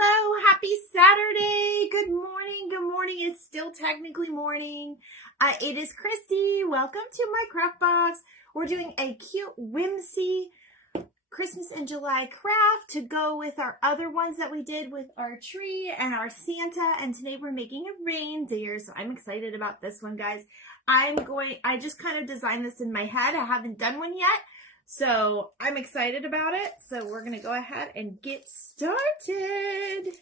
Hello, happy Saturday. Good morning. Good morning. It's still technically morning. It is Christy. Welcome to my craft box. We're doing a cute whimsy Christmas in July craft to go with our other ones that we did with our tree and our Santa. And today we're making a reindeer. So I'm excited about this one, guys. I just kind of designed this in my head. I haven't done one yet. So I'm excited about it. So we're going to go ahead and get started.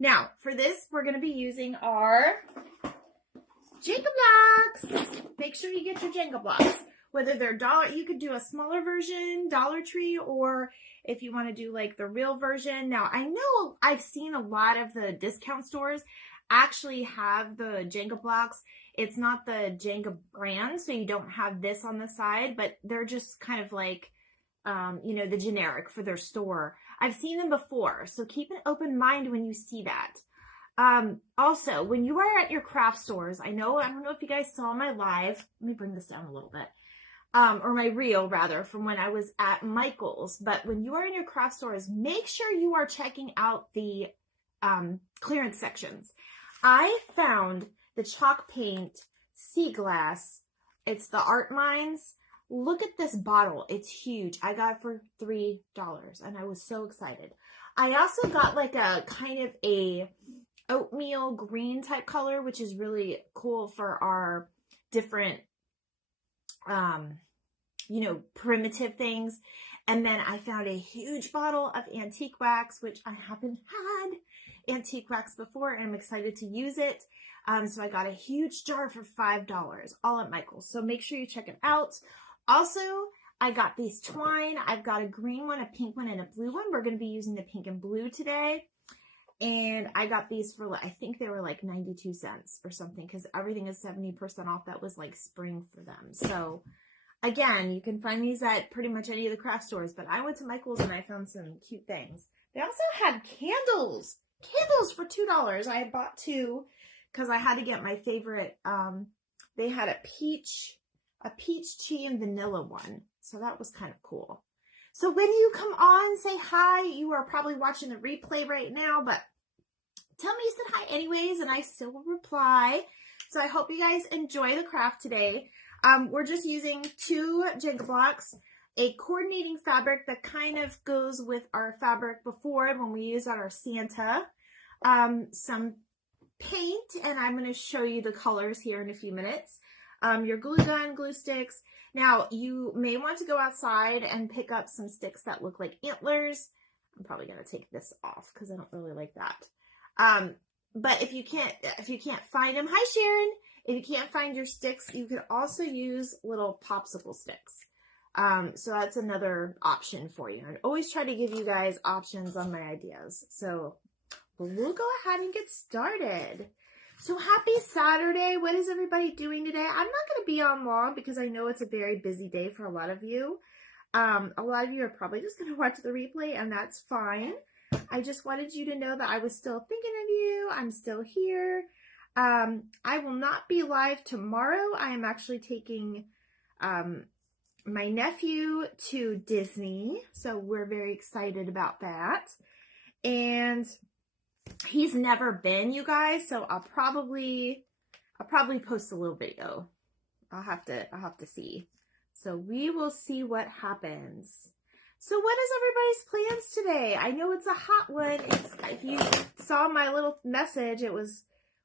Now for this, we're going to be using our Jenga Blocks. Make sure you get your Jenga Blocks. Whether they're dollar, you could do a smaller version, Dollar Tree, or if you want to do like the real version. Now I know I've seen a lot of the discount stores actually have the Jenga Blocks. It's not the Jenga brand, so you don't have this on the side, but they're just kind of like, the generic for their store. I've seen them before, so keep an open mind when you see that. Also, when you are at your craft stores, I don't know if you guys saw my live. Let me bring this down a little bit. Or my reel, rather, from when I was at Michael's. But when you are in your craft stores, make sure you are checking out the clearance sections. I found the chalk paint sea glass. It's the Art Minds. Look at this bottle. It's huge. I got it for $3 and I was so excited. I also got like a kind of a oatmeal green type color, which is really cool for our different, primitive things. And then I found a huge bottle of antique wax, which I haven't had antique wax before, and I'm excited to use it. So I got a huge jar for $5, all at Michael's. So make sure you check it out. Also, I got these twine. I've got a green one, a pink one, and a blue one. We're going to be using the pink and blue today. And I got these for, I think they were like 92 cents or something, because everything is 70% off. That was like spring for them. So again, you can find these at pretty much any of the craft stores, but I went to Michael's and I found some cute things. They also had candles. Candles for $2. I had bought two because I had to get my favorite. They had a peach tea and vanilla one. So that was kind of cool. So when you come on, say hi. You are probably watching the replay right now, but tell me you said hi anyways, and I still will reply. So I hope you guys enjoy the craft today. We're just using 2 Jenga blocks, a coordinating fabric that kind of goes with our fabric before when we use our Santa, some paint, and I'm going to show you the colors here in a few minutes, your glue gun, glue sticks. Now, you may want to go outside and pick up some sticks that look like antlers. I'm probably going to take this off because I don't really like that. But if you can't find them, hi Sharon. If you can't find your sticks, you can also use little popsicle sticks. So that's another option for you. I always try to give you guys options on my ideas. So we'll go ahead and get started. So happy Saturday. What is everybody doing today? I'm not going to be on long because I know it's a very busy day for a lot of you. A lot of you are probably just going to watch the replay, and that's fine. I just wanted you to know that I was still thinking of you. I'm still here. I will not be live tomorrow. I am actually taking my nephew to Disney, so we're very excited about that. And he's never been, you guys, so I'll probably post a little video. I'll have to see. So we will see what happens. So what is everybody's plans today? I know it's a hot one. If you saw my little message, it was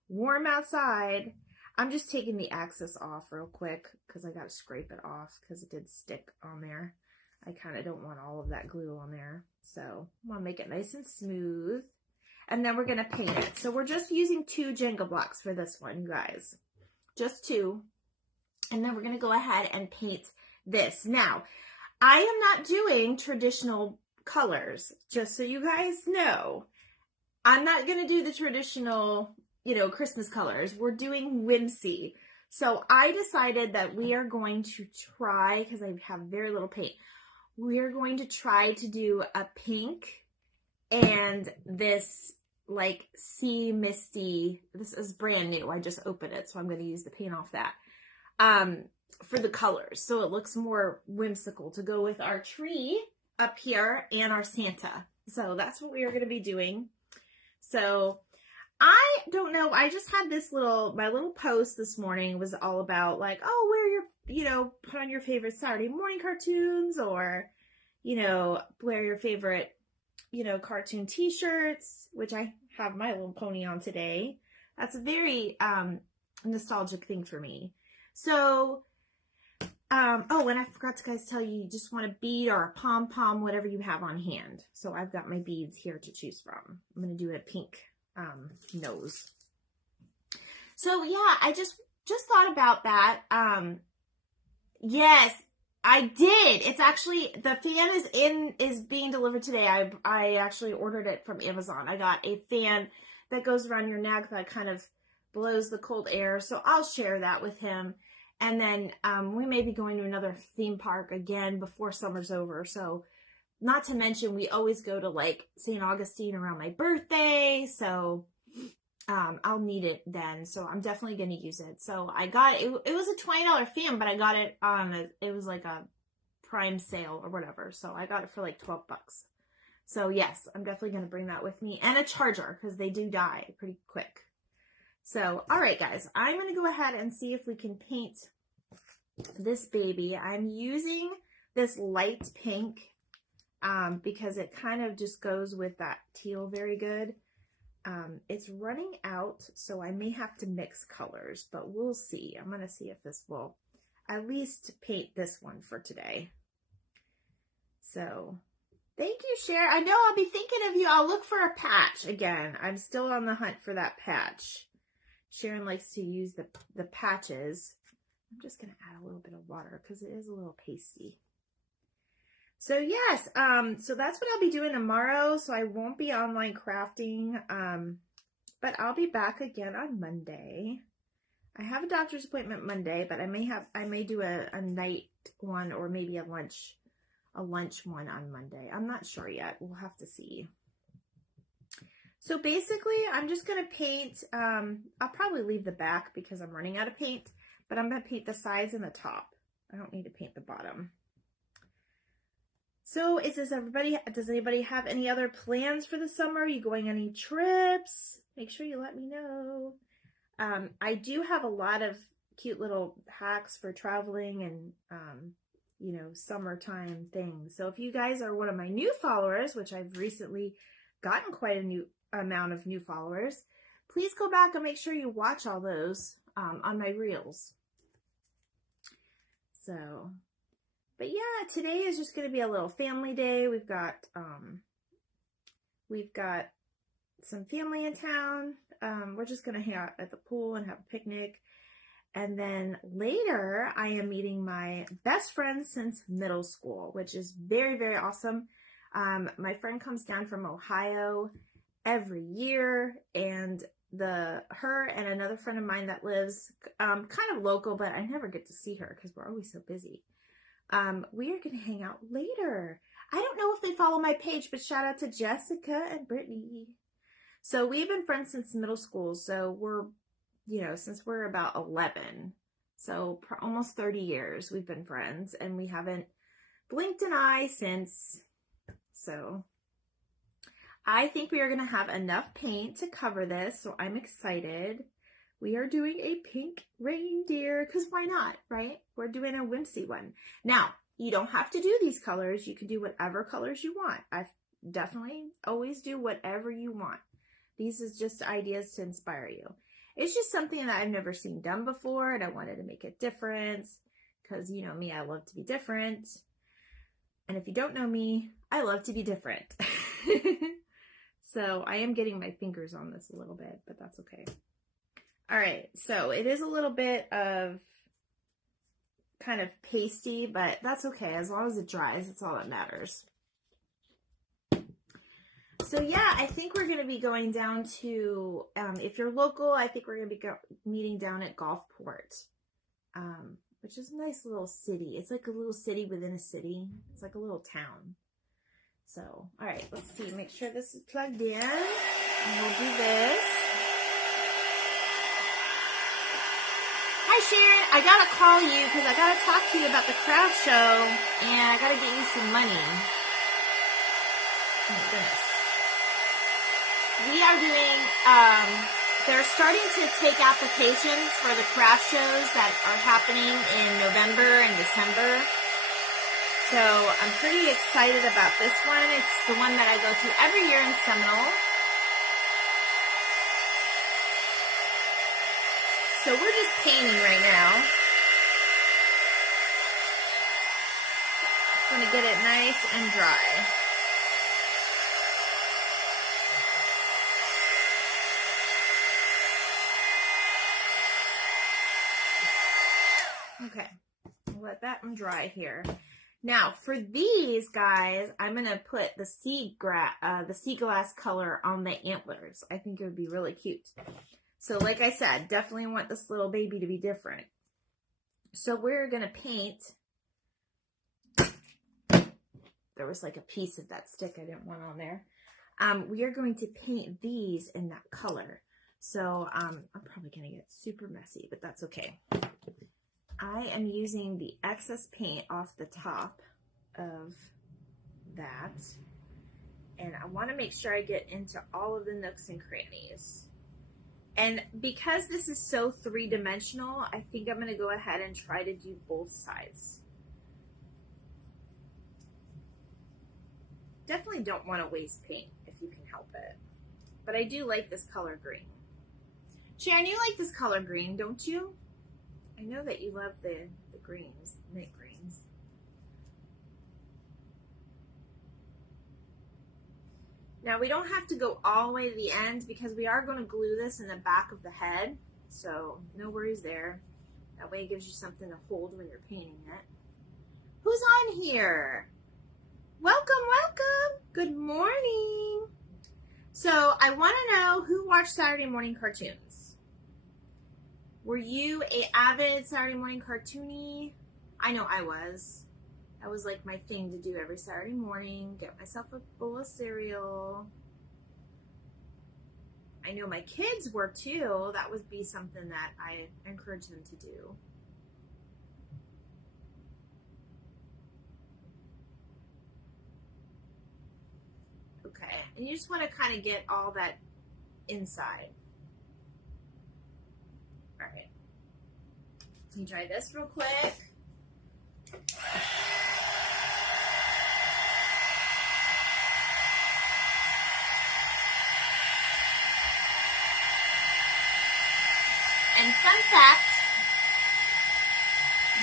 warm outside. I'm just taking the access off real quick because I got to scrape it off because it did stick on there. I kind of don't want all of that glue on there. So I want to make it nice and smooth. And then we're going to paint it. So we're just using 2 Jenga blocks for this one, you guys. Just 2. And then we're going to go ahead and paint this. Now, I am not doing traditional colors, just so you guys know. I'm not going to do the traditional, Christmas colors. We're doing whimsy. So I decided that we are going to try, because I have very little paint, we are going to try to do a pink and this like sea misty. This is brand new. I just opened it, so I'm going to use the paint off that for the colors, so it looks more whimsical to go with our tree up here and our Santa. So that's what we are going to be doing. So I don't know. I just had my little post this morning was all about like, oh, wear your, put on your favorite Saturday morning cartoons, or, wear your favorite, cartoon t-shirts, which I have My Little Pony on today. That's a very nostalgic thing for me. So, oh, and I forgot to guys tell you, just want a bead or a pom-pom, whatever you have on hand. So I've got my beads here to choose from. I'm going to do a pink nose. So yeah, I just thought about that. Yes, I did. It's actually, the fan is being delivered today. I actually ordered it from Amazon. I got a fan that goes around your neck that kind of blows the cold air. So I'll share that with him. And then we may be going to another theme park again before summer's over. So not to mention, we always go to like St. Augustine around my birthday. So I'll need it then. So I'm definitely going to use it. So I got it. It was a $20 fan, but I got it on it was like a Prime sale or whatever. So I got it for like 12 bucks. So yes, I'm definitely going to bring that with me, and a charger, because they do die pretty quick. So, all right, guys, I'm going to go ahead and see if we can paint this baby. I'm using this light pink because it kind of just goes with that teal very good. It's running out, so I may have to mix colors, but we'll see. I'm going to see if this will at least paint this one for today. So, thank you, Sharon. I know I'll be thinking of you. I'll look for a patch again. I'm still on the hunt for that patch. Sharon likes to use the patches. I'm just going to add a little bit of water because it is a little pasty. So yes, so that's what I'll be doing tomorrow. So I won't be online crafting, but I'll be back again on Monday. I have a doctor's appointment Monday, but I may do a night one, or maybe a lunch one on Monday. I'm not sure yet. We'll have to see. So basically, I'm just going to paint, I'll probably leave the back because I'm running out of paint, but I'm going to paint the sides and the top. I don't need to paint the bottom. So does anybody have any other plans for the summer? Are you going on any trips? Make sure you let me know. I do have a lot of cute little hacks for traveling and, summertime things. So if you guys are one of my new followers, which I've recently gotten quite a new amount of new followers, please go back and make sure you watch all those on my reels. So, but yeah, today is just going to be a little family day. We've got some family in town. We're just going to hang out at the pool and have a picnic. And then later, I am meeting my best friend since middle school, which is very, very awesome. My friend comes down from Ohio every year, and her and another friend of mine that lives kind of local, but I never get to see her because we're always so busy. We are going to hang out later. I don't know if they follow my page, but shout out to Jessica and Brittany. So we've been friends since middle school. So we're, since we're about 11, so almost 30 years we've been friends, and we haven't blinked an eye since. So I think we are going to have enough paint to cover this. So I'm excited. We are doing a pink reindeer because why not, right? We're doing a whimsy one. Now, you don't have to do these colors. You can do whatever colors you want. I definitely always do whatever you want. These is just ideas to inspire you. It's just something that I've never seen done before, and I wanted to make a difference because, you know me, I love to be different. And if you don't know me, I love to be different. So I am getting my fingers on this a little bit, but that's okay. All right, so it is a little bit of kind of pasty, but that's okay. As long as it dries, that's all that matters. So yeah, I think we're going to be going down to, if you're local, I think we're going to be meeting down at Gulfport, which is a nice little city. It's like a little city within a city. It's like a little town. So, all right, let's see. Make sure this is plugged in. And we'll do this. Hi, Sharon. I got to call you because I got to talk to you about the craft show, and I got to get you some money. Oh, my goodness. we are doing, they're starting to take applications for the craft shows that are happening in November and December. So I'm pretty excited about this one. It's the one that I go to every year in Seminole. So we're just painting right now. Just want to get it nice and dry. Okay, I'll let that one dry here. Now for these guys, I'm gonna put the sea glass color on the antlers. I think it would be really cute. So like I said, definitely want this little baby to be different. So we're gonna paint. There was like a piece of that stick I didn't want on there. We are going to paint these in that color. So I'm probably gonna get super messy, but that's okay. I am using the excess paint off the top of that. And I wanna make sure I get into all of the nooks and crannies. And because this is so three-dimensional, I think I'm gonna go ahead and try to do both sides. Definitely don't want to waste paint if you can help it. But I do like this color green. Sharon, you like this color green, don't you? I know that you love the greens, mint greens. Now we don't have to go all the way to the end because we are going to glue this in the back of the head. So no worries there. That way it gives you something to hold when you're painting it. Who's on here? Welcome, welcome. Good morning. So I want to know who watched Saturday morning cartoons. Were you an avid Saturday morning cartoonie? I know I was. That was like my thing to do every Saturday morning. Get myself a bowl of cereal. I know my kids were too. That would be something that I encourage them to do. Okay, and you just want to kind of get all that inside. All right. Let me try this real quick. And fun fact,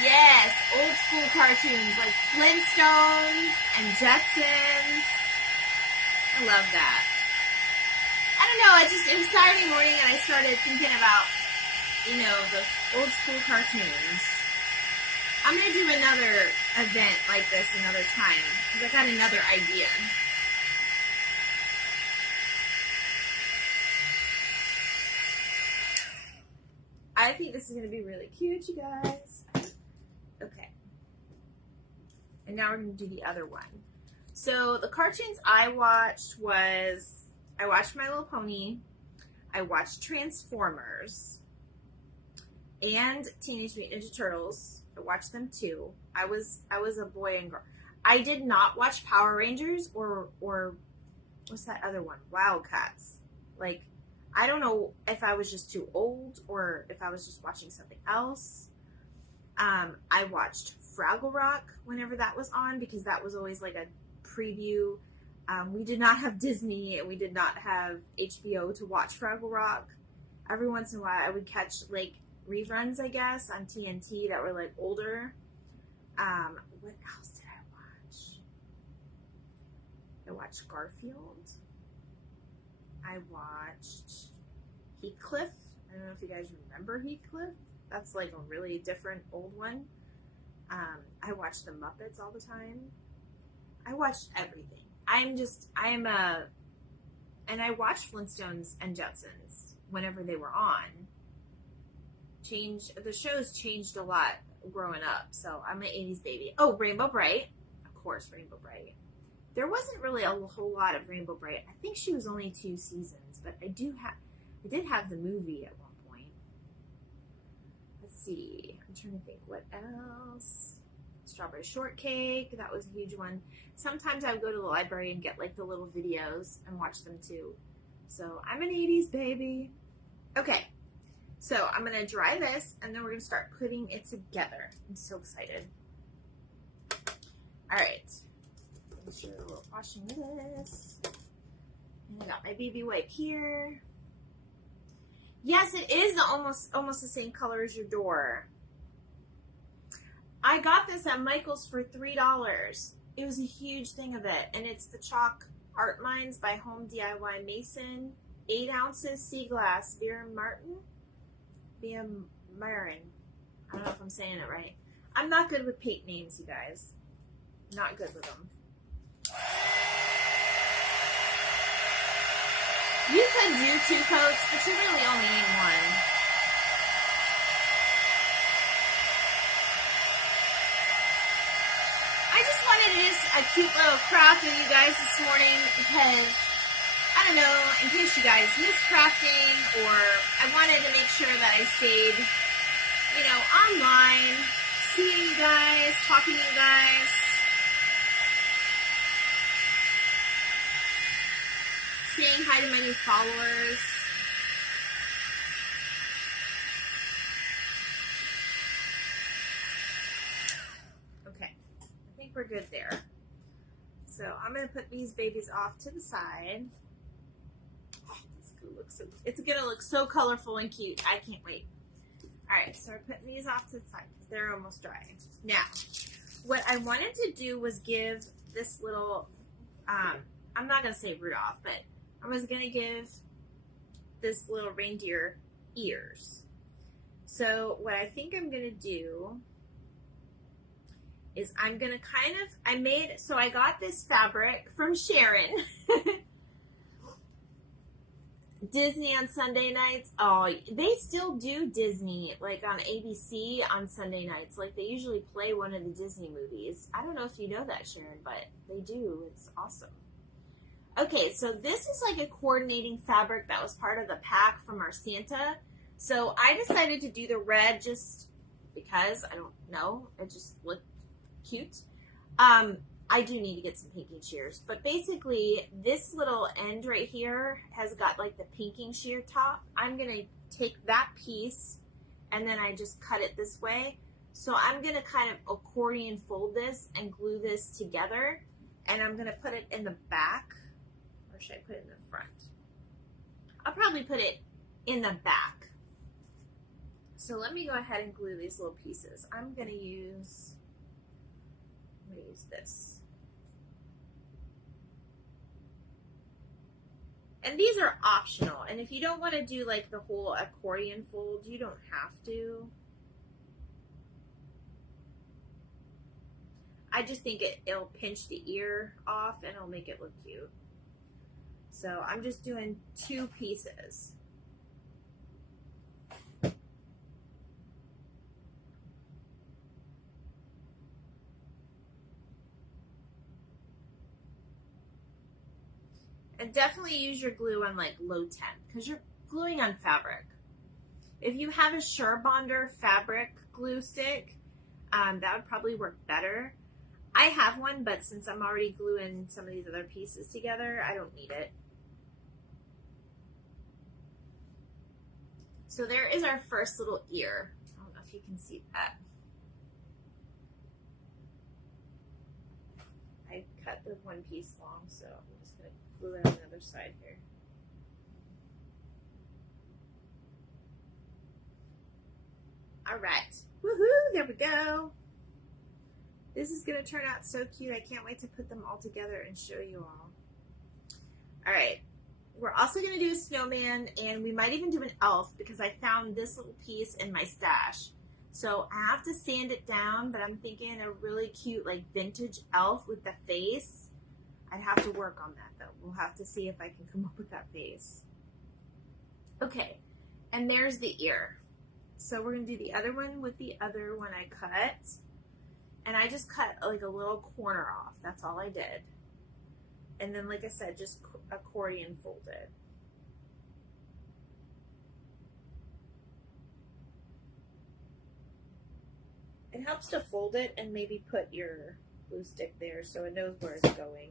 yes, old school cartoons like Flintstones and Jetsons. I love that. I don't know, it was Saturday morning and I started thinking about, you know, the old school cartoons. I'm going to do another event like this another time because I got another idea. I think this is going to be really cute, you guys. Okay. And now we're going to do the other one. So the cartoons I watched was, I watched My Little Pony, I watched Transformers, and Teenage Mutant Ninja Turtles. I watched them too. I was a boy and girl. I did not watch Power Rangers or what's that other one? Wildcats. Like, I don't know if I was just too old or if I was just watching something else. I watched Fraggle Rock whenever that was on because that was always like a preview. We did not have Disney and we did not have HBO to watch Fraggle Rock. Every once in a while I would catch like reruns, I guess, on TNT that were like older. What else did I watch? I watched Garfield. I watched Heathcliff. I don't know if you guys remember Heathcliff. That's like a really different old one. I watched the Muppets all the time. I watched everything. And I watched Flintstones and Jetsons whenever they were on. The shows changed a lot growing up, so I'm an 80s baby. Oh, Rainbow Bright. Of course, Rainbow Bright. There wasn't really a whole lot of Rainbow Bright. I think she was only 2 seasons, but I did have the movie at one point. Let's see. I'm trying to think what else. Strawberry Shortcake. That was a huge one. Sometimes I would go to the library and get like the little videos and watch them too. So I'm an 80s baby. Okay, so I'm gonna dry this and then we're gonna start putting it together. I'm so excited. All right, make sure we're washing this. And I got my baby wipe here. Yes, it is almost the same color as your door. I got this at Michael's for $3. It was a huge thing of it, and it's the chalk Art Minds by Home DIY Mason. 8 ounces sea glass. Via Marin. I don't know if I'm saying it right. I'm not good with paint names, you guys. Not good with them. You could do 2 coats, but you really only need 1. I just wanted to do a cute little craft with you guys this morning because, I don't know, in case you guys miss crafting, or I wanted to make sure that I stayed, you know, online, seeing you guys, talking to you guys. Saying hi to my new followers. Okay, I think we're good there. So I'm gonna put these babies off to the side. Oh, it's gonna look so colorful and cute. I can't wait. All right, so we're putting these off to the side because they're almost dry. Now, what I wanted to do was give this little, I'm not gonna say Rudolph, but I was going to give this little reindeer ears. So what I think I'm going to do is I'm going to I got this fabric from Sharon. Disney on Sunday nights. Oh, they still do Disney, like on ABC on Sunday nights. Like they usually play one of the Disney movies. I don't know if you know that, Sharon, but they do. It's awesome. Okay, so this is like a coordinating fabric that was part of the pack from our Santa. So I decided to do the red just because, I don't know, it just looked cute. I do need to get some pinking shears, but basically this little end right here has got like the pinking shear top. I'm gonna take that piece and then I just cut it this way. So I'm gonna kind of accordion fold this and glue this together, and I'm gonna put it in the back. Or should I put it in the front? I'll probably put it in the back. So let me go ahead and glue these little pieces. I'm gonna use this. And these are optional. And if you don't want to do like the whole accordion fold, you don't have to. I just think it'll pinch the ear off and it'll make it look cute. So I'm just doing 2 pieces. And definitely use your glue on like low temp because you're gluing on fabric. If you have a Surebonder fabric glue stick, that would probably work better. I have one, but since I'm already gluing some of these other pieces together, I don't need it. So there is our first little ear. I don't know if you can see that. I cut the one piece long, so I'm just going to glue it on the other side here. All right. Woohoo! There we go. This is going to turn out so cute. I can't wait to put them all together and show you all. All right. We're also going to do a snowman, and we might even do an elf because I found this little piece in my stash. So I have to sand it down, but I'm thinking a really cute like vintage elf with the face. I'd have to work on that though. We'll have to see if I can come up with that face. Okay, and there's the ear. So we're going to do the other one with the other one I cut. And I just cut like a little corner off. That's all I did. And then, like I said, just accordion folded. It helps to fold it and maybe put your glue stick there so it knows where it's going.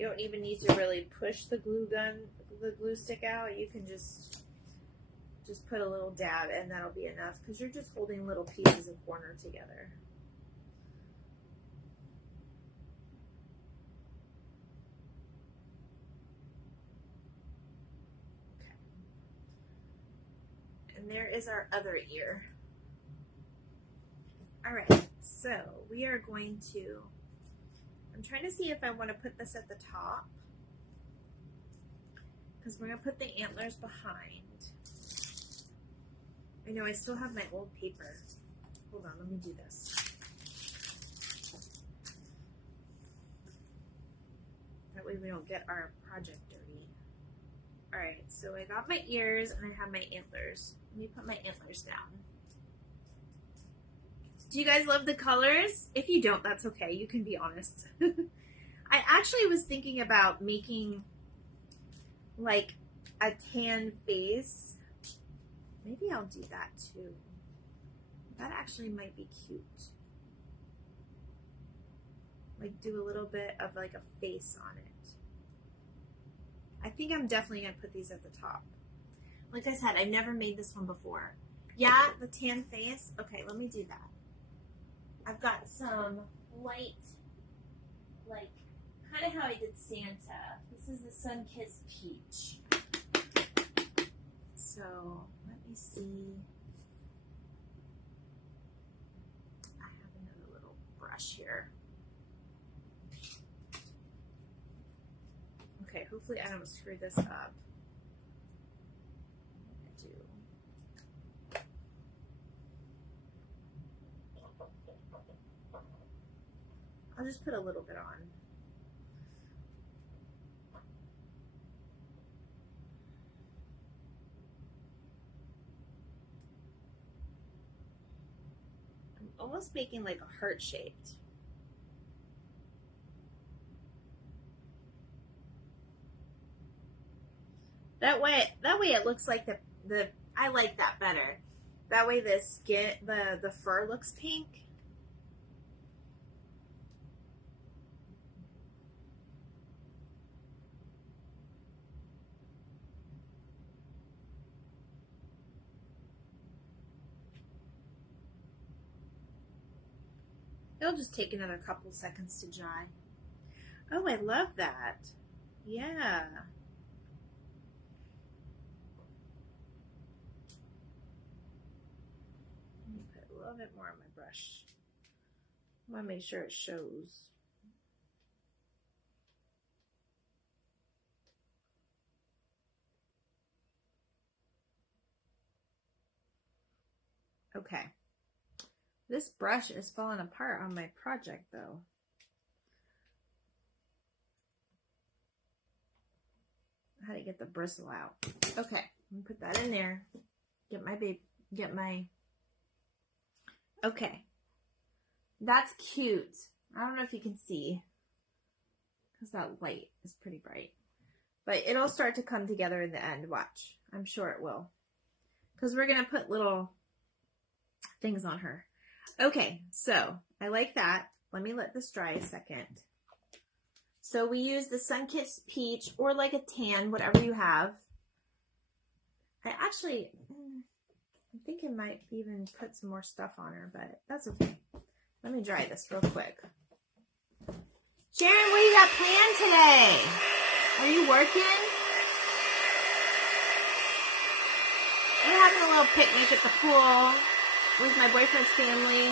You don't even need to really push the glue stick out. You can just put a little dab and that'll be enough because you're just holding little pieces of corner together. Okay. And there is our other ear. All right, so we are going to, I'm trying to see if I want to put this at the top because we're going to put the antlers behind. I know I still have my old paper. Hold on, let me do this. That way we don't get our project dirty. All right, so I got my ears and I have my antlers. Let me put my antlers down. Do you guys love the colors? If you don't, that's okay. You can be honest. I actually was thinking about making like a tan face. Maybe I'll do that too. That actually might be cute. Like do a little bit of like a face on it. I think I'm definitely gonna put these at the top. Like I said, I've never made this one before. Yeah, the tan face. Okay, let me do that. I've got some light, like kind of how I did Santa. This is the Sun-Kissed Peach. So let me see. I have another little brush here. Okay, hopefully I don't screw this up. I do. I'll just put a little bit on. I'm almost making like a heart shaped. That way it looks like the I like that better. That way the skin, the fur looks pink. It'll just take another couple seconds to dry. Oh, I love that. Yeah. Let me put a little bit more on my brush. I want to make sure it shows. Okay. This brush is falling apart on my project though. How to get the bristle out. Okay, I'm gonna put that in there. Okay. That's cute. I don't know if you can see because that light is pretty bright. But it'll start to come together in the end, watch. I'm sure it will. Because we're gonna put little things on her. Okay, so I like that. Let me let this dry a second. So we use the Sun-Kissed Peach or like a tan, whatever you have. I think I might even put some more stuff on her, but that's okay. Let me dry this real quick. Sharon, what do you got planned today? Are you working? We're having a little picnic at the pool with my boyfriend's family.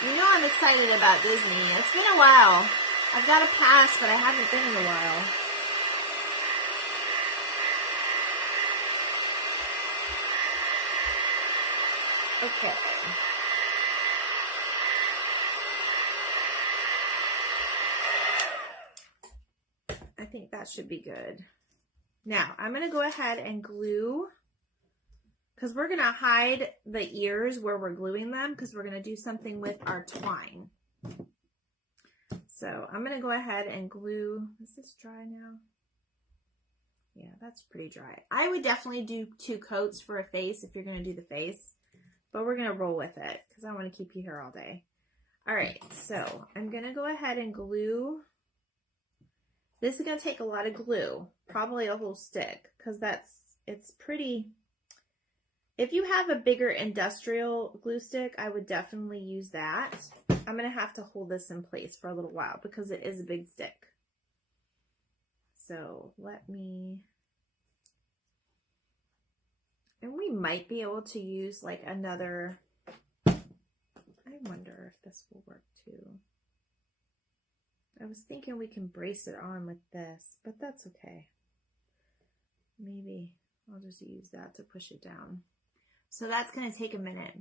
You know I'm excited about Disney. It's been a while. I've got a pass, but I haven't been in a while. Okay. I think that should be good. Now, I'm going to go ahead and glue, because we're going to hide the ears where we're gluing them, because we're going to do something with our twine. So I'm going to go ahead and glue. Is this dry now? Yeah, that's pretty dry. I would definitely do 2 coats for a face if you're going to do the face, but we're going to roll with it because I want to keep you here all day. All right, so I'm going to go ahead and glue This is going to take a lot of glue, probably a whole stick, because it's pretty. If you have a bigger industrial glue stick, I would definitely use that. I'm going to have to hold this in place for a little while because it is a big stick. So and we might be able to use like another, I wonder if this will work too. I was thinking we can brace it on with this, but that's okay. Maybe I'll just use that to push it down. So that's going to take a minute.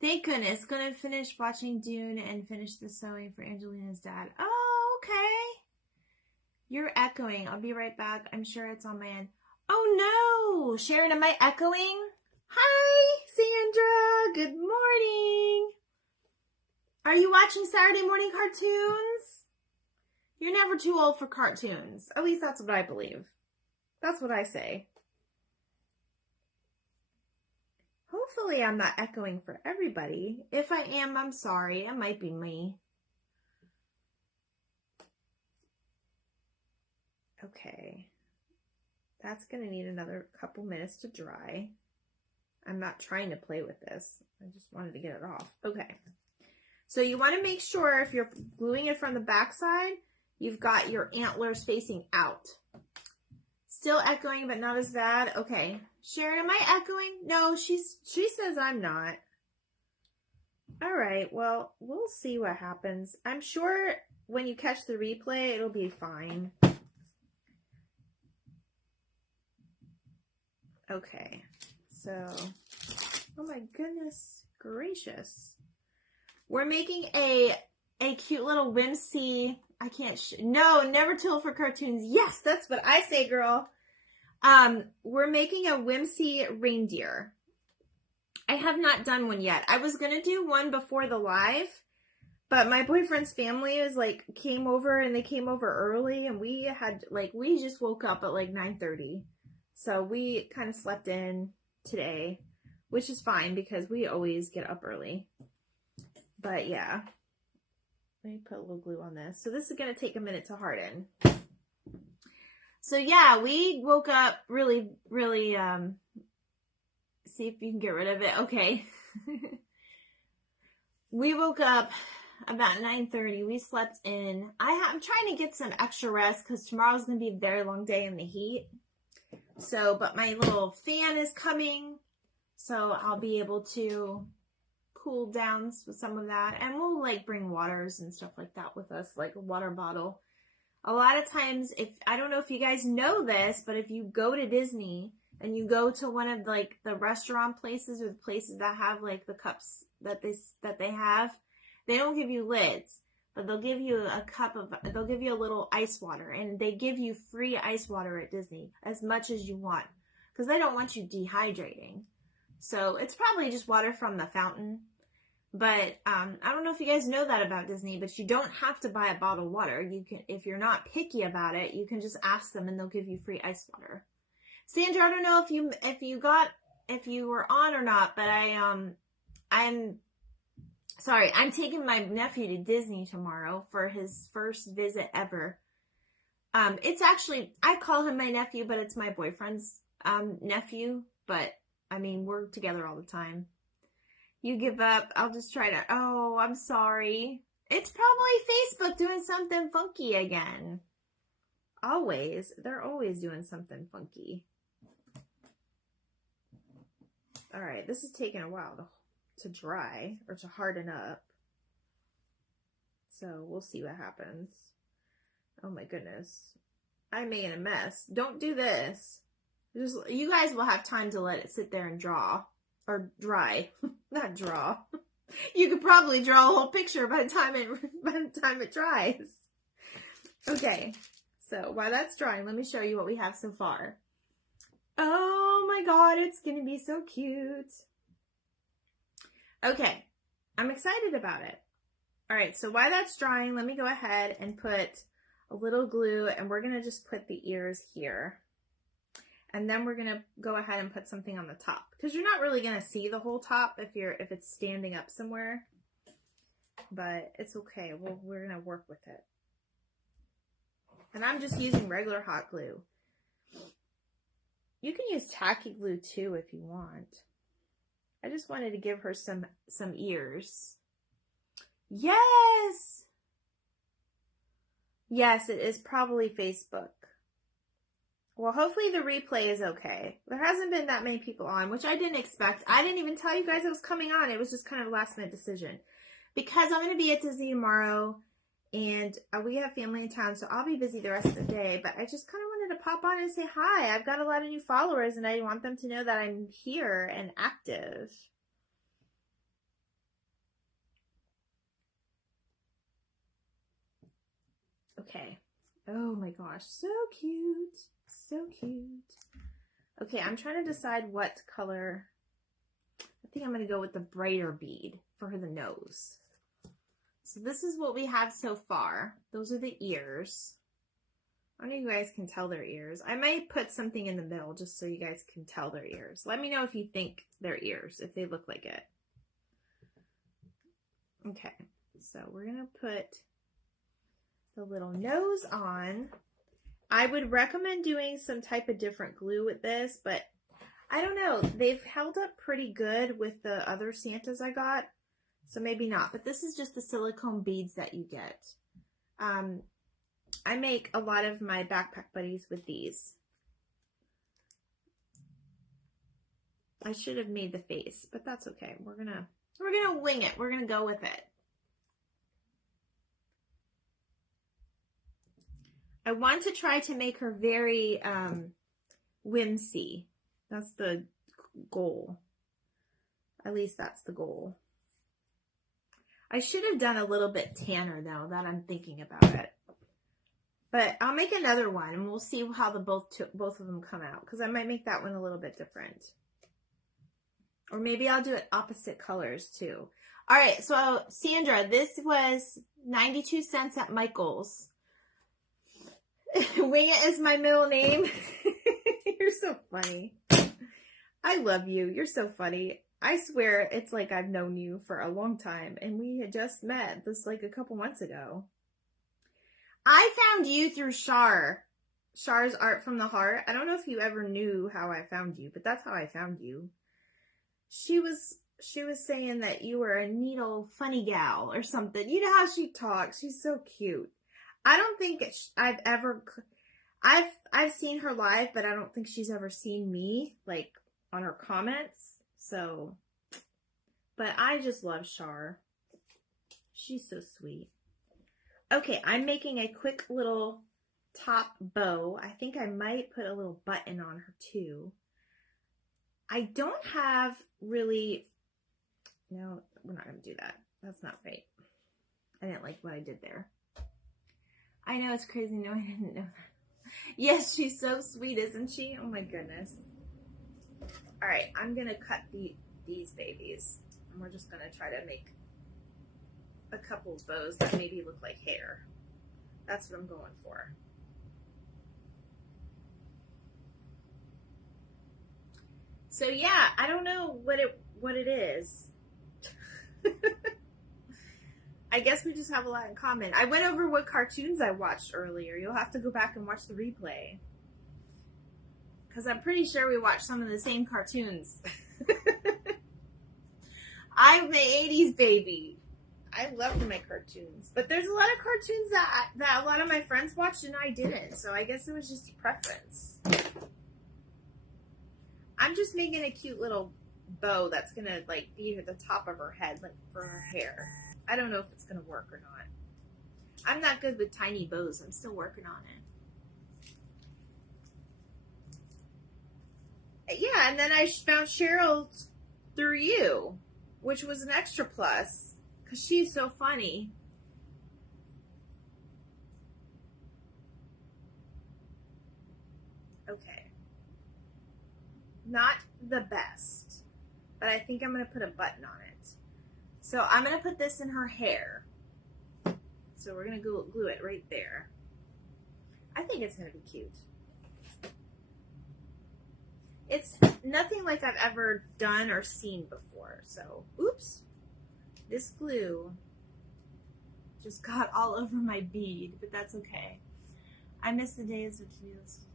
Thank goodness. Going to finish watching Dune and finish the sewing for Angelina's dad. Oh, okay. You're echoing. I'll be right back. I'm sure it's on my end. Oh no! Sharon, am I echoing? Hi, Sandra. Good morning. Are you watching Saturday morning cartoons? You're never too old for cartoons. At least that's what I believe. That's what I say. Hopefully I'm not echoing for everybody. If I am, I'm sorry. It might be me. Okay. That's going to need another couple minutes to dry. I'm not trying to play with this. I just wanted to get it off. Okay. So you want to make sure if you're gluing it from the back side, you've got your antlers facing out. Still echoing, but not as bad. Okay. Sharon, am I echoing? No, she says I'm not. All right. Well, we'll see what happens. I'm sure when you catch the replay, it'll be fine. Okay. So, oh my goodness gracious. We're making a cute little whimsy. I can't, no, never too old for cartoons. Yes, that's what I say, girl. We're making a Whimsy Reindeer. I have not done one yet. I was going to do one before the live, but my boyfriend's family is like, came over and they came over early and we just woke up at like 9:30. So we kind of slept in today, which is fine because we always get up early. But yeah, let me put a little glue on this. So this is going to take a minute to harden. So yeah, we woke up really, see if you can get rid of it. Okay. We woke up about 9:30. We slept in. I'm trying to get some extra rest because tomorrow's going to be a very long day in the heat. So, but my little fan is coming, so I'll be able to cool down with some of that. And we'll like bring waters and stuff like that with us, like a water bottle. A lot of times, I don't know if you guys know this, but if you go to Disney and you go to one of like the restaurant places or the places that have like the cups that they have, they don't give you lids, but they'll give you they'll give you a little ice water, and they give you free ice water at Disney as much as you want because they don't want you dehydrating. So it's probably just water from the fountain. But I don't know if you guys know that about Disney, but you don't have to buy a bottled water. You can, if you're not picky about it, you can just ask them and they'll give you free ice water. Sandra, I don't know if you were on or not, but I'm sorry. I'm taking my nephew to Disney tomorrow for his first visit ever. It's actually, I call him my nephew, but it's my boyfriend's nephew. But I mean, we're together all the time. You give up. I'll just try to. Oh, I'm sorry. It's probably Facebook doing something funky again. Always. They're always doing something funky. All right. This is taking a while to dry or to harden up. So we'll see what happens. Oh my goodness. I'm making a mess. Don't do this. You guys will have time to let it sit there and draw. Or dry, not draw. You could probably draw a whole picture by the time it dries. Okay, so while that's drying, let me show you what we have so far. Oh my God, it's gonna be so cute. Okay, I'm excited about it. All right, so while that's drying, let me go ahead and put a little glue, and we're gonna just put the ears here. And then we're going to go ahead and put something on the top because you're not really going to see the whole top if it's standing up somewhere, but it's okay. We're going to work with it. And I'm just using regular hot glue. You can use tacky glue too if you want. I just wanted to give her some ears. Yes! Yes, it is probably Facebook. Well, hopefully the replay is okay. There hasn't been that many people on, which I didn't expect. I didn't even tell you guys it was coming on. It was just kind of a last minute decision. Because I'm going to be at Disney tomorrow, and we have family in town, so I'll be busy the rest of the day. But I just kind of wanted to pop on and say hi. I've got a lot of new followers, and I want them to know that I'm here and active. Okay. Oh my gosh, so cute. So cute. Okay, I'm trying to decide what color. I think I'm going to go with the brighter bead for the nose. So this is what we have so far. Those are the ears. I don't know if you guys can tell their ears. I might put something in the middle just so you guys can tell their ears. Let me know if you think they're ears, if they look like it. Okay, so we're going to put the little nose on. I would recommend doing some type of different glue with this, but I don't know. They've held up pretty good with the other Santas I got, so maybe not. But this is just the silicone beads that you get. I make a lot of my backpack buddies with these. I should have made the face, but that's okay. We're gonna wing it. We're gonna go with it. I want to try to make her very whimsy. That's the goal. At least that's the goal. I should have done a little bit tanner though, that I'm thinking about it. But I'll make another one and we'll see how the both of them come out, because I might make that one a little bit different. Or maybe I'll do it opposite colors too. All right, so Sandra, this was 92 cents at Michael's. Wing It is my middle name. You're so funny. I love you. You're so funny. I swear it's like I've known you for a long time and we had just met this like a couple months ago. I found you through Char's Art from the Heart. I don't know if you ever knew how I found you, but that's how I found you. She was saying that you were a neat old funny gal or something. You know how she talks. She's so cute. I don't think I've seen her live, but I don't think she's ever seen me, like, on her comments, so, but I just love Char. She's so sweet. Okay, I'm making a quick little top bow. I think I might put a little button on her, too. I don't have really, no, we're not going to do that. That's not right. I didn't like what I did there. I know, it's crazy. No, I didn't know that. Yes, she's so sweet, isn't she? Oh my goodness. All right, I'm going to cut these babies. And we're just going to try to make a couple of bows that maybe look like hair. That's what I'm going for. So yeah, I don't know what it is. I guess we just have a lot in common. I went over what cartoons I watched earlier. You'll have to go back and watch the replay. Because I'm pretty sure we watched some of the same cartoons. I'm an 80s baby. I loved my cartoons. But there's a lot of cartoons that a lot of my friends watched and I didn't. So I guess it was just a preference. I'm just making a cute little bow that's going to like be at the top of her head, like for her hair. I don't know if it's going to work or not. I'm not good with tiny bows. I'm still working on it. Yeah, and then I found Cheryl through you, which was an extra plus, because she's so funny. Okay. Not the best, but I think I'm going to put a button on it. So I'm going to put this in her hair. So we're going to glue it right there. I think it's going to be cute. It's nothing like I've ever done or seen before. So, oops. This glue just got all over my bead, but that's okay. I miss the days of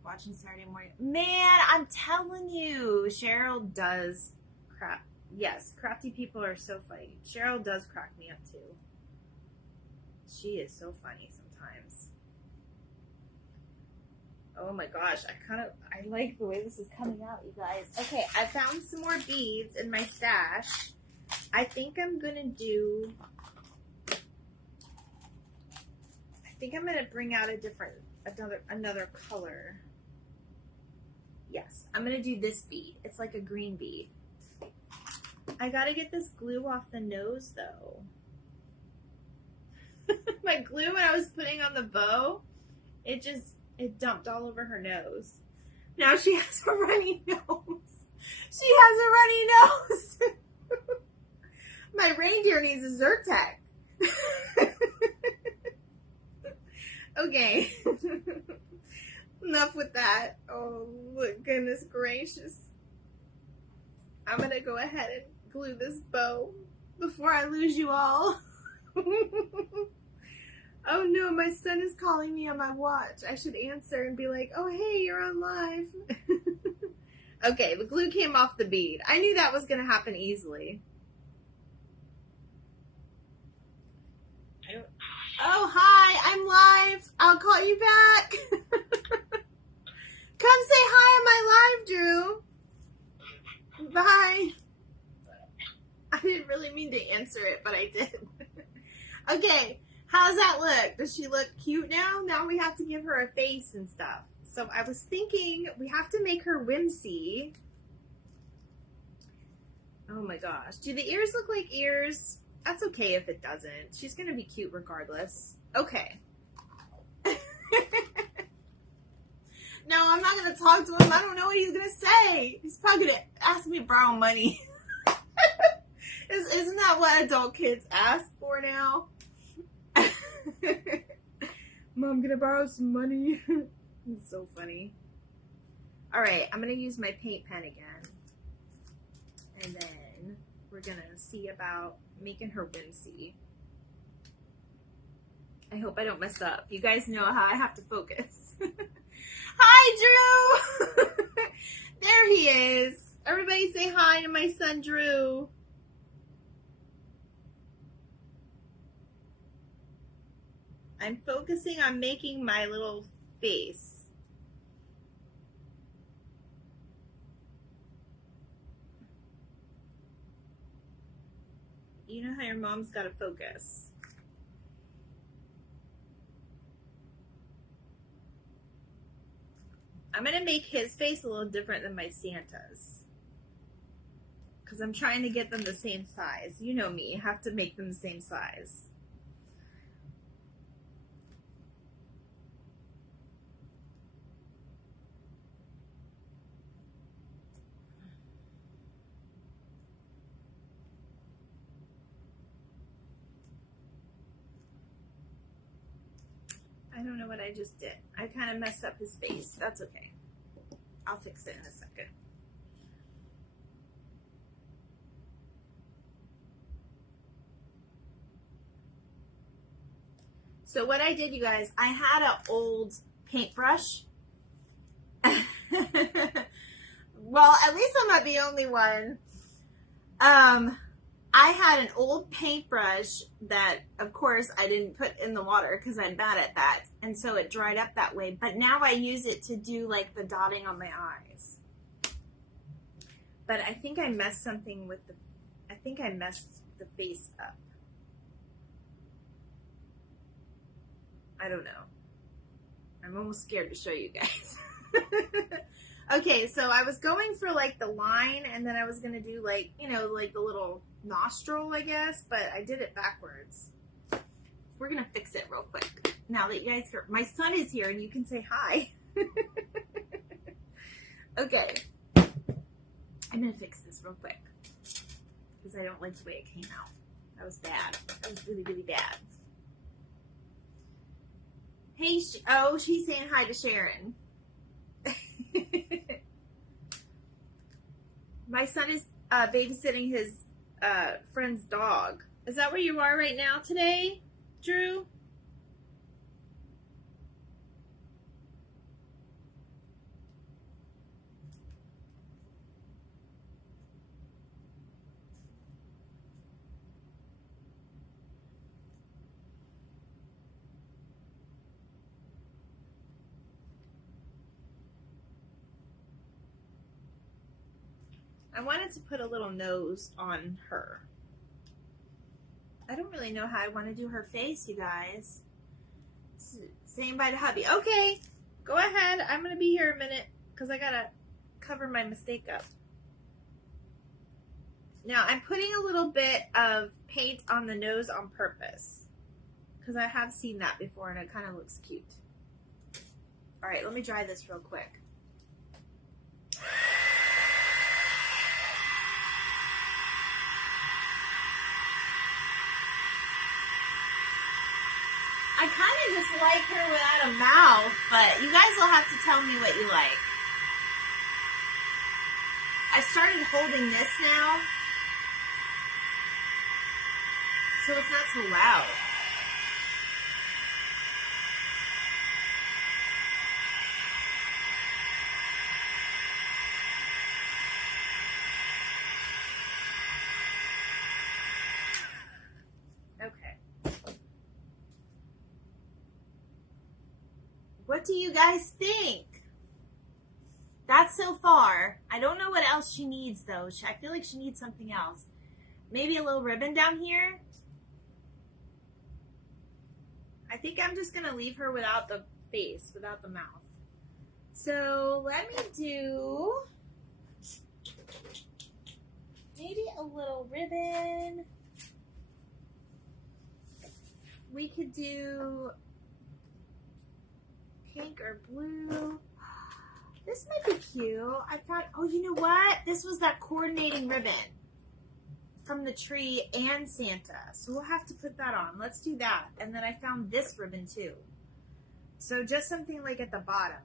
watching Saturday morning. Man, I'm telling you, Cheryl does crap. Yes, crafty people are so funny. Cheryl does crack me up too. She is so funny sometimes. Oh my gosh, I like the way this is coming out, you guys. Okay, I found some more beads in my stash. I think I'm gonna bring out another color. Yes, I'm gonna do this bead. It's like a green bead. I gotta get this glue off the nose though. My glue when I was putting on the bow, it dumped all over her nose. Now she has a runny nose. She has a runny nose. My reindeer needs a Zyrtec. Okay. Enough with that. Oh, goodness gracious. I'm going to go ahead and glue this bow before I lose you all. Oh no, my son is calling me on my watch. I should answer and be like, oh hey, you're on live. Okay, the glue came off the bead. I knew that was going to happen easily. Oh, hi, I'm live. I'll call you back. Come say hi on my live, Drew. Bye. I didn't really mean to answer it, but I did. Okay, how's that look? Does she look cute now? Now we have to give her a face and stuff. So I was thinking we have to make her Whimsy. Oh my gosh. Do the ears look like ears? That's okay if it doesn't. She's going to be cute regardless. Okay. No, I'm not going to talk to him. I don't know what he's going to say. He's probably going to ask me to borrow money. Isn't that what adult kids ask for now? Mom, gonna borrow some money? It's so funny. Alright, I'm going to use my paint pen again. And then we're going to see about making her Whimsy. I hope I don't mess up. You guys know how I have to focus. Hi, Drew! There he is. Everybody say hi to my son, Drew. I'm focusing on making my little face. You know how your mom's got to focus. I'm going to make his face a little different than my Santa's. Because I'm trying to get them the same size. You know me, you have to make them the same size. I don't know what I just did. I kind of messed up his face. That's okay. I'll fix it in a second. So what I did, you guys, I had an old paintbrush. Well, at least I'm not the only one. I had an old paintbrush that, of course, I didn't put in the water because I'm bad at that. And so it dried up that way. But now I use it to do like the dotting on my eyes. But I think I messed something with I think I messed the face up. I don't know. I'm almost scared to show you guys. Okay, so I was going for like the line and then I was going to do like, you know, like the little nostril, I guess, but I did it backwards. We're going to fix it real quick. Now that you guys hear, my son is here and you can say hi. Okay. I'm going to fix this real quick because I don't like the way it came out. That was bad. That was really, really bad. Hey, oh, she's saying hi to Sharon. My son is babysitting his friend's dog. Is that where you are right now today, Drew? I wanted to put a little nose on her. I don't really know how I want to do her face, you guys. Saying bye to hubby. Okay, go ahead. I'm going to be here a minute because I got to cover my mistake up. Now, I'm putting a little bit of paint on the nose on purpose because I have seen that before and it kind of looks cute. All right, let me dry this real quick. I kind of just like her without a mouth, but you guys will have to tell me what you like. I started holding this now, so it's not so loud. What do you guys think? That's so far. I don't know what else she needs though. I feel like she needs something else. Maybe a little ribbon down here. I think I'm just gonna leave her without the face, without the mouth. So let me do maybe a little ribbon. We could do pink or blue. This might be cute. I thought, oh, you know what? This was that coordinating ribbon from the tree and Santa. So we'll have to put that on. Let's do that. And then I found this ribbon too. So just something like at the bottom.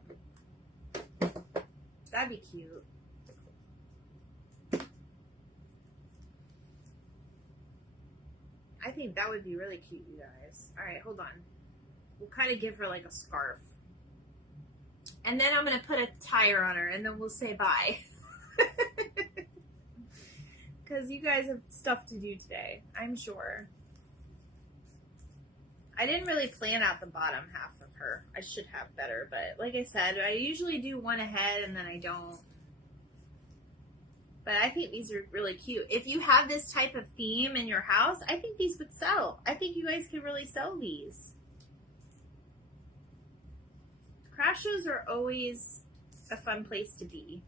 That'd be cute. I think that would be really cute, you guys. All right, hold on. We'll kind of give her like a scarf. And then I'm going to put a tire on her and then we'll say bye. Because you guys have stuff to do today, I'm sure. I didn't really plan out the bottom half of her. I should have better, but like I said, I usually do one ahead and then I don't. But I think these are really cute. If you have this type of theme in your house, I think these would sell. I think you guys could really sell these. Craft shows are always a fun place to be.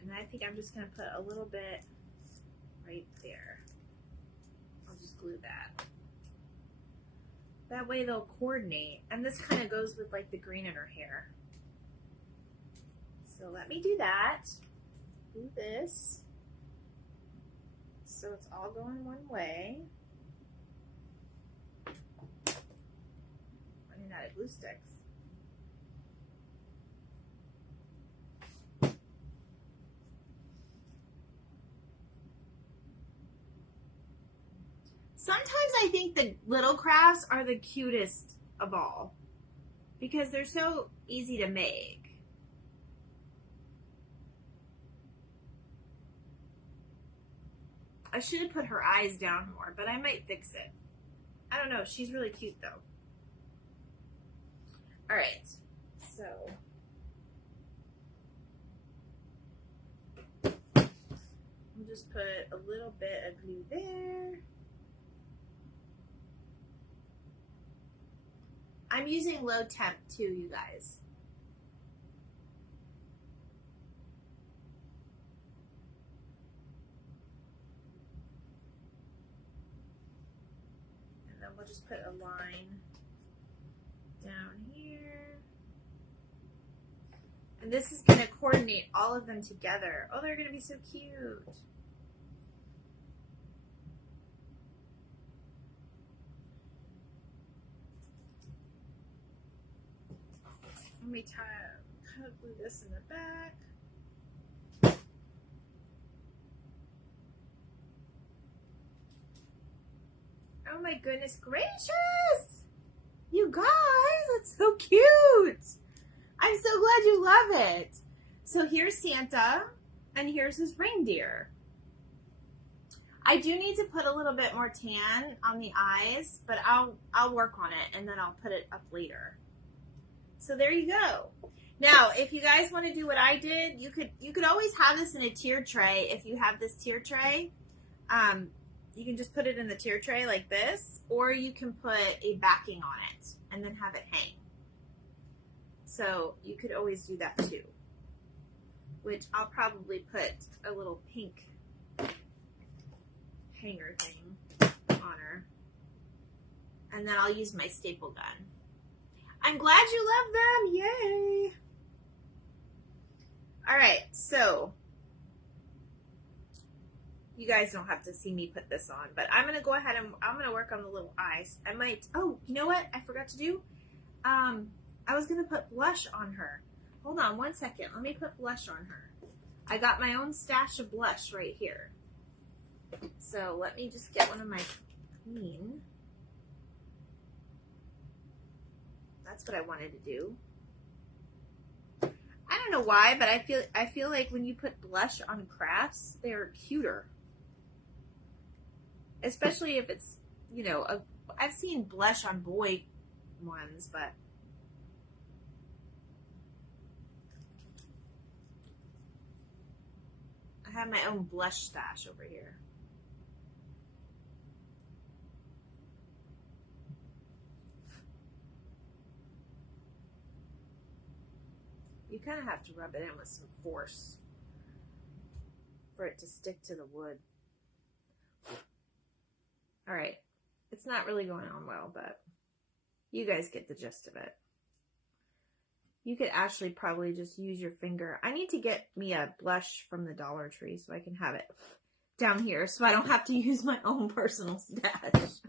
And I think I'm just going to put a little bit right there. I'll just glue that. That way they'll coordinate. And this kind of goes with like the green in her hair. So let me do that. Do this. So it's all going one way. Running out of glue sticks. Sometimes I think the little crafts are the cutest of all because they're so easy to make. I should have put her eyes down more, but I might fix it. I don't know. She's really cute though. All right. So I'll just put a little bit of glue there. I'm using low temp too, you guys. And then we'll just put a line down here. And this is going to coordinate all of them together. Oh, they're going to be so cute. Let me kind of glue this in the back. Oh my goodness gracious! You guys, it's so cute! I'm so glad you love it. So here's Santa, and here's his reindeer. I do need to put a little bit more tan on the eyes, but I'll work on it, and then I'll put it up later. So there you go. Now, if you guys want to do what I did, you could always have this in a tier tray. If you have this tier tray, you can just put it in the tier tray like this, or you can put a backing on it and then have it hang. So you could always do that too, which I'll probably put a little pink hanger thing on her. And then I'll use my staple gun. I'm glad you love them. Yay. All right, so you guys don't have to see me put this on, but I'm going to go ahead and I'm going to work on the little eyes. I might, oh, you know what I forgot to do? I was going to put blush on her. Hold on one second. Let me put blush on her. I got my own stash of blush right here. So let me just get one of my clean. That's what I wanted to do. I don't know why, but I feel like when you put blush on crafts, they're cuter. Especially if it's, you know, I've seen blush on boy ones, but I have my own blush stash over here. You kind of have to rub it in with some force for it to stick to the wood. All right, it's not really going on well, but you guys get the gist of it. You could actually probably just use your finger. I need to get me a blush from the Dollar Tree so I can have it down here so I don't have to use my own personal stash.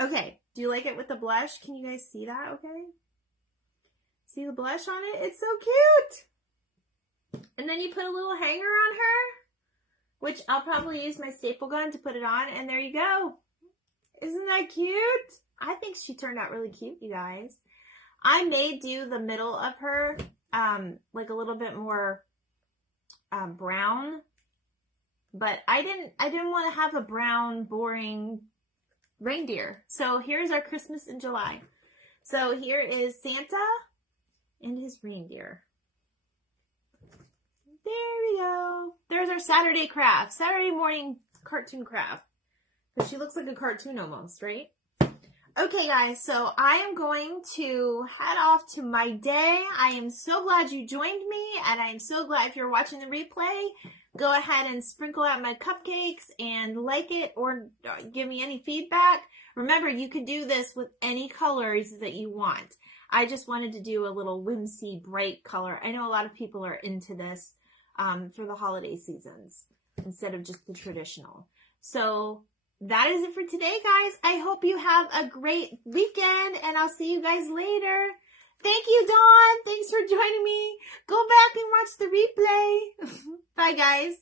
Okay, do you like it with the blush? Can you guys see that okay? See the blush on it? It's so cute! And then you put a little hanger on her, which I'll probably use my staple gun to put it on, and there you go. Isn't that cute? I think she turned out really cute, you guys. I may do the middle of her like a little bit more brown, but I didn't want to have a brown, boring reindeer. So here's our Christmas in July. So here is Santa and his reindeer. There we go. There's our Saturday craft. Saturday morning cartoon craft. Because she looks like a cartoon almost, right? Okay, guys. So I am going to head off to my day. I am so glad you joined me. And I am so glad if you're watching the replay, go ahead and sprinkle out my cupcakes and like it or give me any feedback. Remember, you could do this with any colors that you want. I just wanted to do a little whimsy bright color. I know a lot of people are into this for the holiday seasons instead of just the traditional. So that is it for today, guys. I hope you have a great weekend and I'll see you guys later. Thank you, Dawn. Thanks for joining me. Go back and watch the replay. Bye, guys.